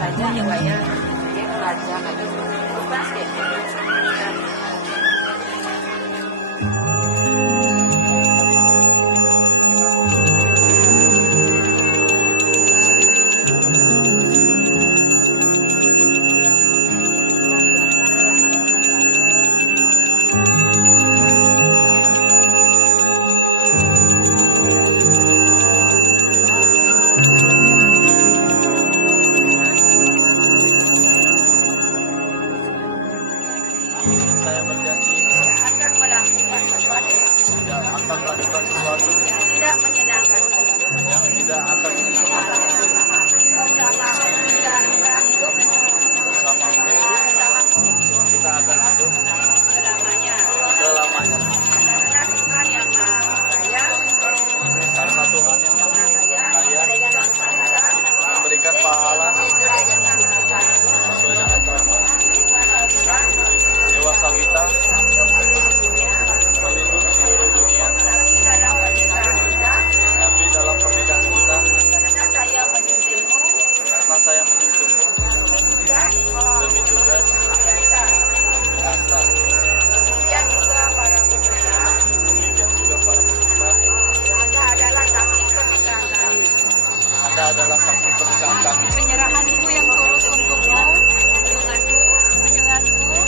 Belajar ya Pak ya, belajar lagi lepas ya. Saya berjanji Akan melakukan sesuatu tidak akan melakukan sesuatu yang tidak menyenangkan. yang tidak akan menyenangkan bersamamu. Kita akan hidup Selamanya. selamanya Karena Tuhan yang Maha Kaya karena Tuhan yang Maha Kaya memberikan pahala memberikan pahala sesuai dengan karma. Dewa Sawita melindungi seluruh dunia, tapi dalam pernikahan kita karena saya menyuntingmu demi tugas nyata. Demikian juga para peserta, Demikian juga para peserta, Anda adalah saksi pernikahan kami. Anda adalah saksi pernikahan kami. Penyerahanku yang tulus untukmu, kunjunganku,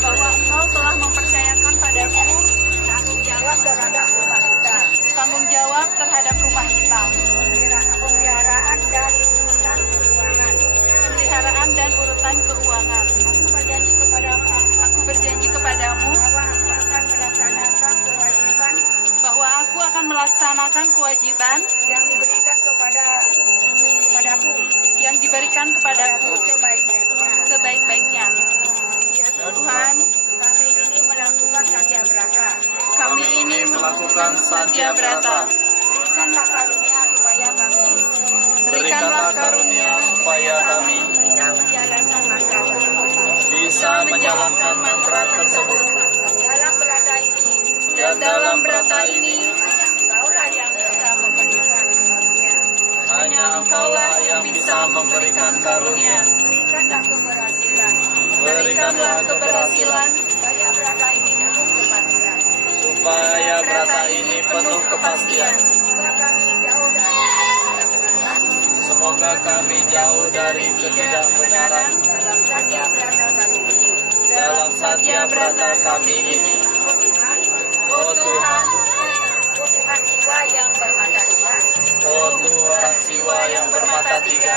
bahwa engkau telah mempercayakan padaku tanggung jawab terhadap rumah kita. Tanggung jawab terhadap rumah kita. Pemeliharaan dan urutan keuangan. Pemeliharaan dan urutan keuangan. Aku berjanji kepadamu bahwa aku akan melaksanakan kewajiban yang diberikan kepadaku sebaik-baiknya. Ya Tuhan, kami ini melakukan satya brata. Kami ini melakukan satya brata. Berikanlah karunia supaya kami bisa menjalankan mantra tersebut. Dan dalam brata ini Engkaulah yang bisa memberikan karunia. Hanya Engkaulah yang bisa memberikan karunia. Berikanlah keberhasilan supaya brata ini penuh kepastian. Semoga kami jauh dari ketidakbenaran dalam satya brata kami ini. Oh Tuhan, Tuhan jiwa yang bermata tiga. Oh Tuhan jiwa yang bermata tiga,